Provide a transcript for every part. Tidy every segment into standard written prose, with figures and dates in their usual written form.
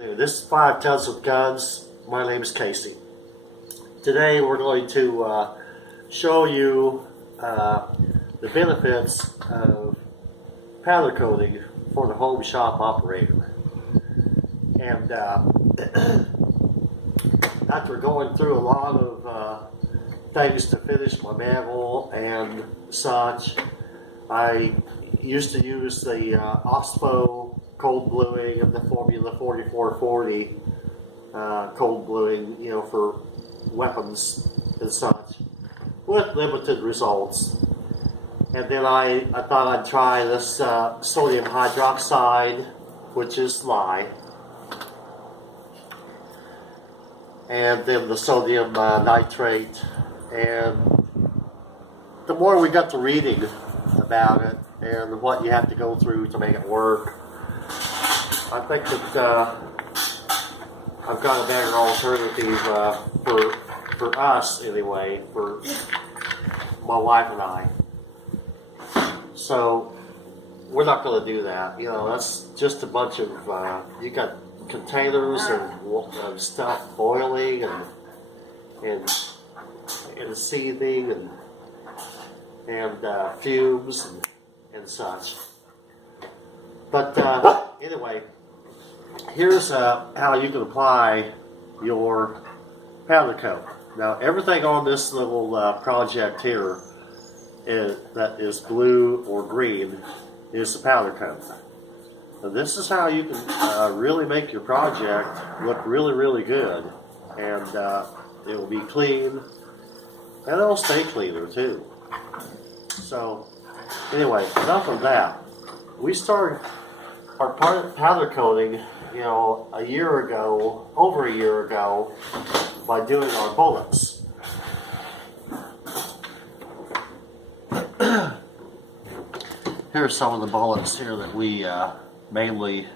This is 5 Tons of Guns. My name is Casey. Today we're going to show you the benefits of powder coating for the home shop operator. And after going through a lot of things to finish my manual and such, I used to use the OXPO cold bluing and the Formula 4440 cold bluing, for weapons and such, with limited results. And then I thought I'd try this sodium hydroxide, which is lye, and then the sodium nitrate. And the more we got to reading about it and what you have to go through to make it work, I think that I've got a better alternative for us anyway, for my wife and I. So we're not going to do that. That's just a bunch of you got containers and stuff boiling and seething and fumes and such. But anyway, here's how you can apply your powder coat. Now, everything on this little project here that is blue or green is the powder coat. Now, this is how you can really make your project look really, really good, and it will be clean, and it'll stay cleaner too. So, anyway, enough of that. We started our powder coating, over a year ago, by doing our bullets. Here are some of the bullets here that we mainly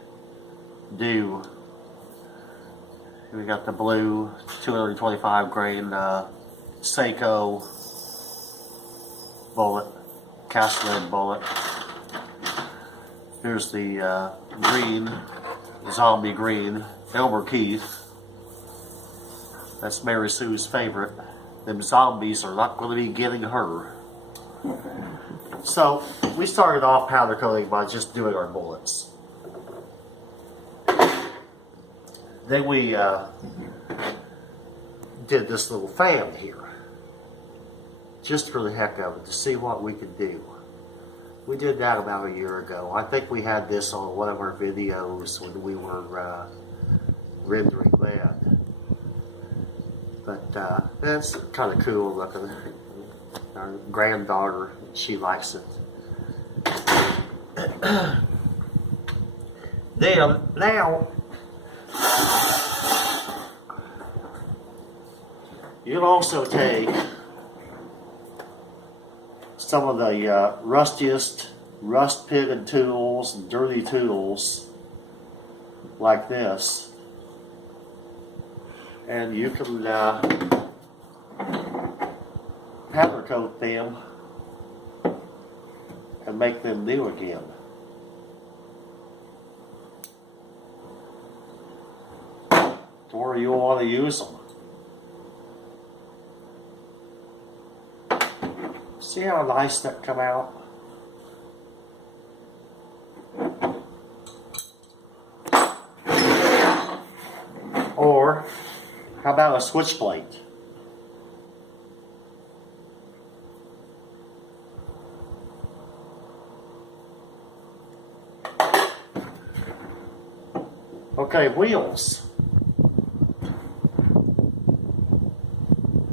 do. We got the blue 225 grain Seiko bullet, cast lead bullet. Here's the green, zombie green, Elmer Keith. That's Mary Sue's favorite. Them zombies are not going to be getting her. So we started off powder coating by just doing our bullets. Then we did this little fan here, just for the heck of it, to see what we could do. We did that about a year ago. I think we had this on one of our videos when we were rendering lead. But that's kind of cool looking. Our granddaughter, she likes it. Then, now, you can also take some of the rustiest, rust-pitted tools and dirty tools like this, and you can powder coat them and make them new again. To where you want to use them. See how nice that come out? Or how about a switchblade? Okay, wheels.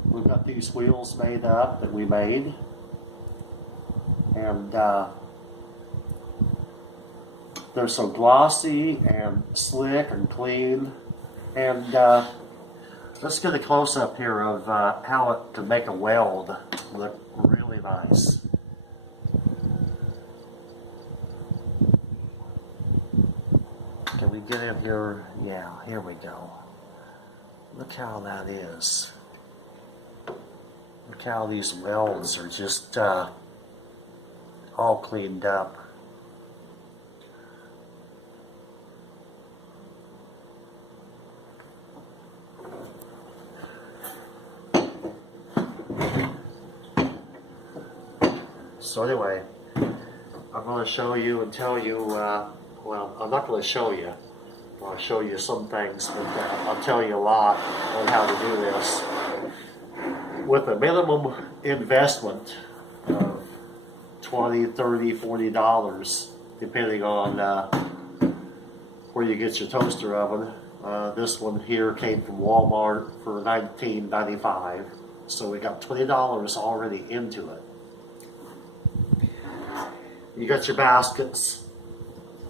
We've got these wheels made up that we made. And they're so glossy and slick and clean. And let's get a close-up here of how it can make a weld look really nice. Can we get in here? Yeah, here we go. Look how that is. Look how these welds are just all cleaned up. So anyway, I'm going to show you and tell you, well, I'm not going to show you. I'll show you some things, but I'll tell you a lot on how to do this. With a minimum investment of $20, $30, $40, depending on where you get your toaster oven. This one here came from Walmart for $19.95, so we got $20 already into it. You got your baskets.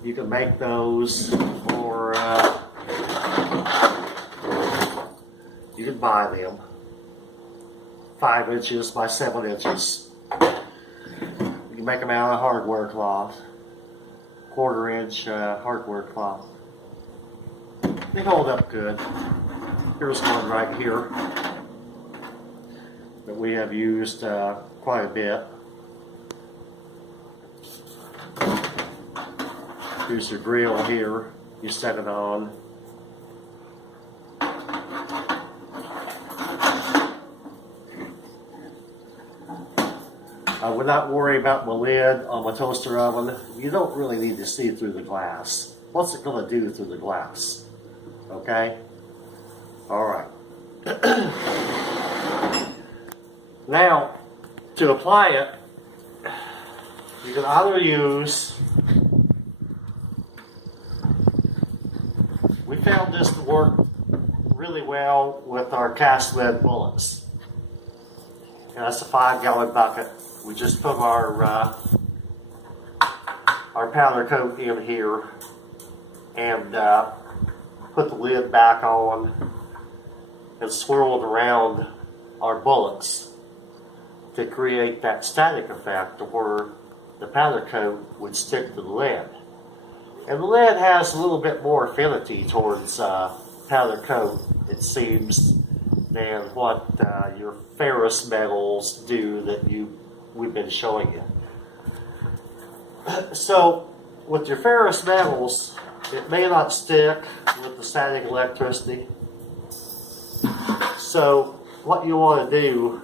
You can make those, or you can buy them. 5 inches by 7 inches. You can make them out of hardware cloth. 1/4 inch hardware cloth. They hold up good. Here's one right here that we have used quite a bit. Here's your grill here. You set it on. I would not worry about my lid on my toaster oven. You don't really need to see through the glass. What's it going to do through the glass? Okay? Alright. Now, to apply it, you can either use, we found this to work really well with our cast lead bullets. And that's a 5-gallon bucket. We just put our powder coat in here and put the lid back on and swirled around our bullets to create that static effect where the powder coat would stick to the lead. And the lead has a little bit more affinity towards powder coat, it seems, than what your ferrous metals do that we've been showing you. So with your ferrous metals, it may not stick with the static electricity. So what you want to do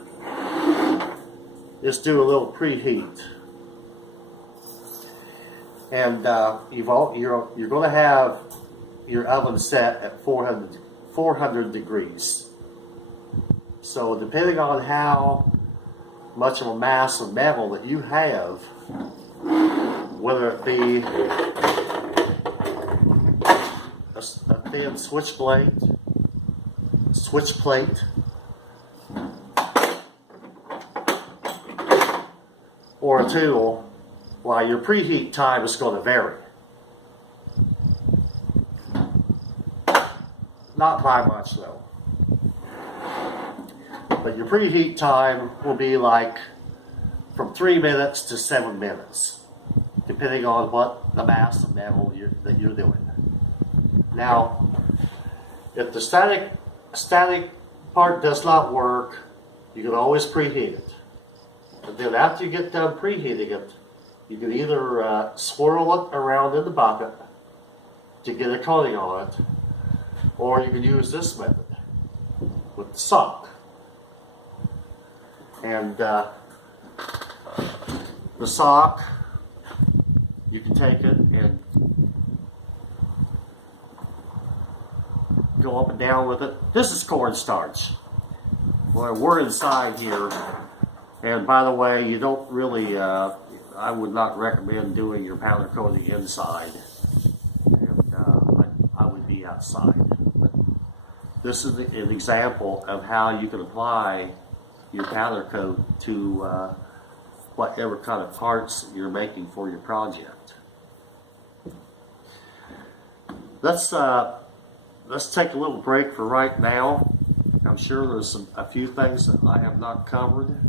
is do a little preheat. And you're going to have your oven set at 400 degrees. So depending on how much of a mass of metal that you have, whether it be a thin switch plate, or a tool, well, your preheat time is going to vary. Not by much though. But your preheat time will be like from 3 minutes to 7 minutes, depending on what the mass of metal that you're doing. Now, if the static part does not work, you can always preheat it. And then after you get done preheating it, you can either swirl it around in the bucket to get a coating on it, or you can use this method with the sock. And the sock, you can take it and go up and down with it. This is cornstarch. Well, we're inside here, and by the way, you don't really, I would not recommend doing your powder coating inside, and I would be outside. But this is an example of how you can apply your powder coat to whatever kind of parts you're making for your project. Let's take a little break for right now. I'm sure there's a few things that I have not covered,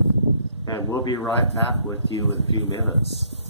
and we'll be right back with you in a few minutes.